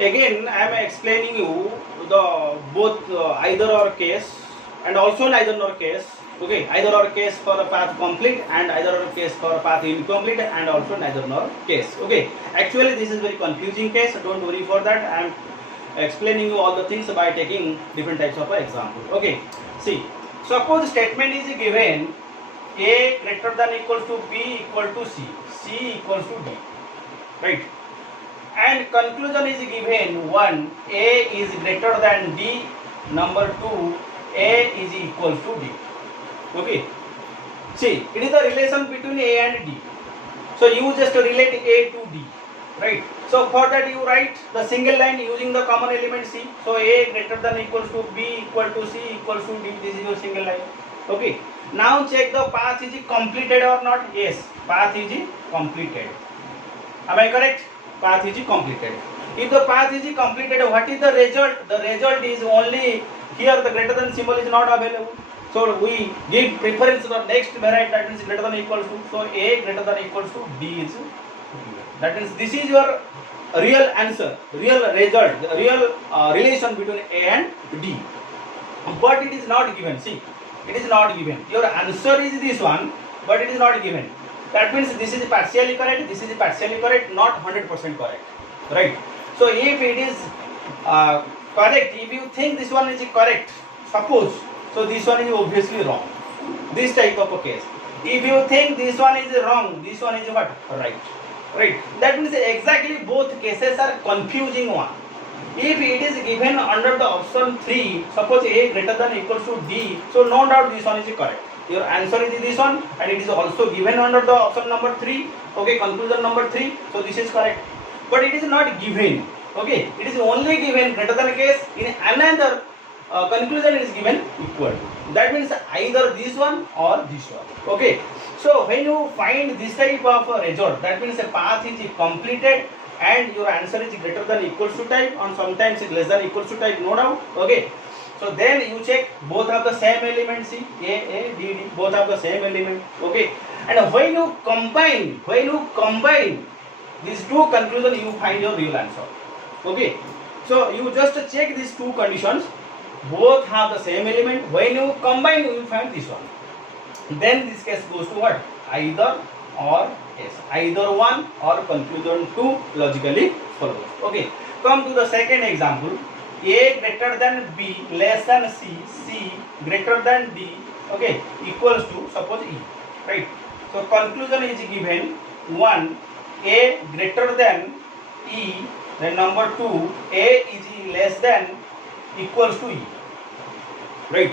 Again, I am explaining you the both either or case and also neither nor case. Okay, either or case for a path complete and either or case for a path incomplete and also neither nor case. Okay, actually this is very confusing case. Don't worry for that. I am explaining you all the things by taking different types of example. Okay, see, suppose statement is given a greater than equals to b equal to c equals to d, right? And conclusion is given 1 a is greater than d, number 2 a is equals to d. Okay, see, it is the relation between a and d, so you just relate a to d, right? So for that you write the single line using the common element c. So a greater than equals to b equal to c equals to d, this is your single line. Okay, now check the path is completed or not. Yes, path is completed. Am I correct? Path is completed. If the path is completed, what is the result? The result is only here the greater than symbol is not available. So we give preference to the next variant, that means greater than equals to. So a greater than equals to d is given. That means this is your real answer, real result, the real relation between a and d. But it is not given. See, it is not given. Your answer is this one, but it is not given. That means this is partially correct, this is partially correct, not 100% correct, right? So if it is correct, if you think this one is correct, suppose, so this one is obviously wrong. This type of a case. If you think this one is wrong, this one is what? Right. Right. That means exactly both cases are confusing one. If it is given under the option 3, suppose a greater than equals to d, so no doubt this one is correct. Your answer is this one, and it is also given under the option number 3. Okay, conclusion number 3, so this is correct. But it is not given. Okay, it is only given greater than case. In another conclusion is given equal. That means either this one or this one. Okay, so when you find this type of result, that means a path is completed and your answer is greater than equals to type, and sometimes it less than equals to type, no doubt. Okay, so then you check both have the same element. See, a d d both have the same element. Okay, and when you combine these two conclusions, you find your real answer. Okay, so you just check these two conditions, both have the same element. When you combine, you find this one. Then this case goes to what? Either or case. Either one or conclusion 2 logically follows. Okay, come to the second example. A greater than b less than c greater than d, okay, equals to suppose e, right? So conclusion is given 1 a greater than e, then number 2 a is less than equals to e, right?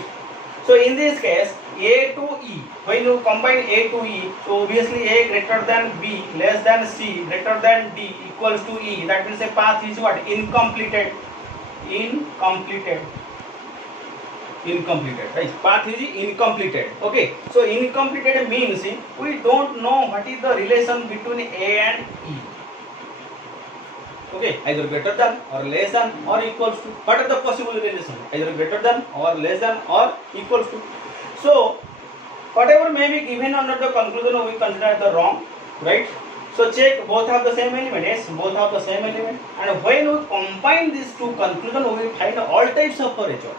So in this case a to e, when you combine a to e, so obviously a greater than b less than c greater than d equals to e. That means a path is what? Incompleted, right? Path is incompleted. Okay, so incompleted means we don't know what is the relation between a and e. Okay, either greater than or less than or equals to. What are the possible relations? Either greater than or less than or equals to. So whatever may be given under the conclusion, we consider the wrong, right? So check both have the same element. Yes, both have the same element. And when we combine these two conclusions, we find all types of result.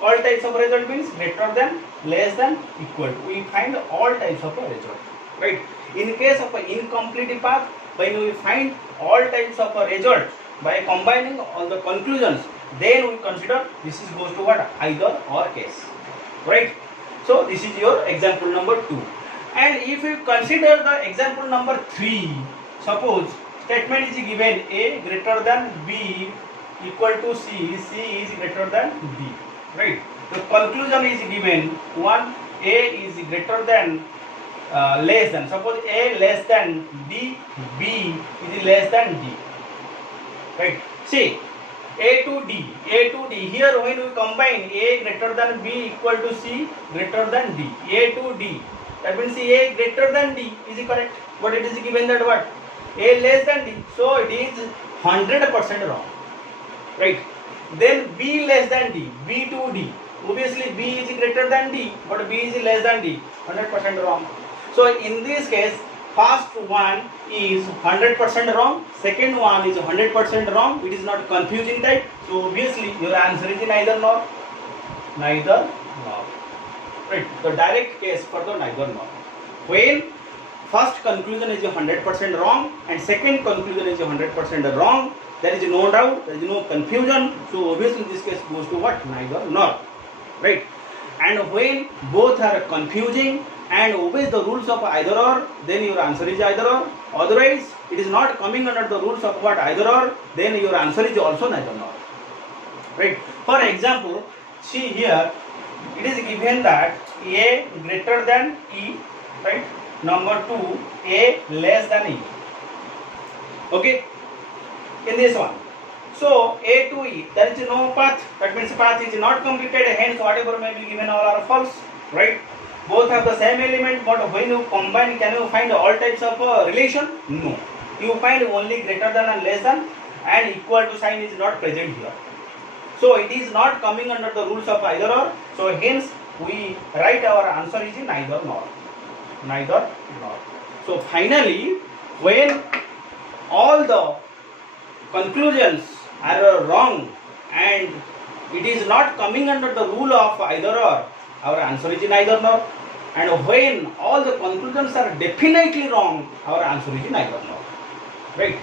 All types of result means greater than, less than, equal to. We find all types of result, right? In case of an incomplete path, when we find all types of result by combining all the conclusions, then we consider this is goes to what? Either or case, right? So this is your example number 2. And if you consider the example number 3, suppose statement is given a greater than b equal to c is greater than d, right? The conclusion is given 1 a is greater than less than, suppose a less than d, b is less than d, right? See, a to d, here when we combine a greater than b equal to c greater than d, a to d, that means a greater than d is correct, but it is given that what? A less than d, so it is 100% wrong, right? Then b less than d, b to d, obviously b is greater than d, but b is less than d, 100% wrong. So in this case, first one is 100% wrong, second one is 100% wrong, it is not confusing type, so obviously your answer is neither nor. Neither nor. Right, the direct case for the neither nor. When first conclusion is 100% wrong and second conclusion is 100% wrong, there is no doubt, there is no confusion, so obviously this case goes to what? Neither nor. Right, and when both are confusing and obeys the rules of either or, then your answer is either or. Otherwise, it is not coming under the rules of what? Either or, then your answer is also neither nor. Right. For example, see here, it is given that A greater than E, right? Number 2, A less than E. Okay. In this one, so A to E, there is no path. That means path is not completed. Hence, whatever may be given all are false. Right. Both have the same element, but when you combine, can you find all types of relation? No. You find only greater than and less than, and equal to sign is not present here. So it is not coming under the rules of either or. So hence we write our answer is neither nor. Neither nor. So finally, when all the conclusions are wrong and it is not coming under the rule of either or, our answer is neither nor. And when all the conclusions are definitely wrong, our answer is neither nor. Right?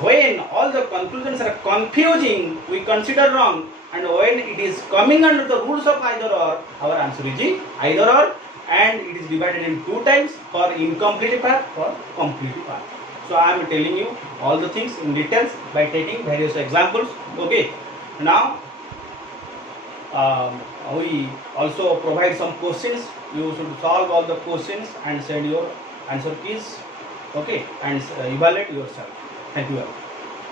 When all the conclusions are confusing, we consider wrong, and when it is coming under the rules of either or, our answer is either or, and it is divided in two times, for incomplete path, for complete path. So I am telling you all the things in details by taking various examples. Okay. Now we also provide some questions. You should solve all the questions and send your answer keys. Okay, and evaluate yourself. Thank you.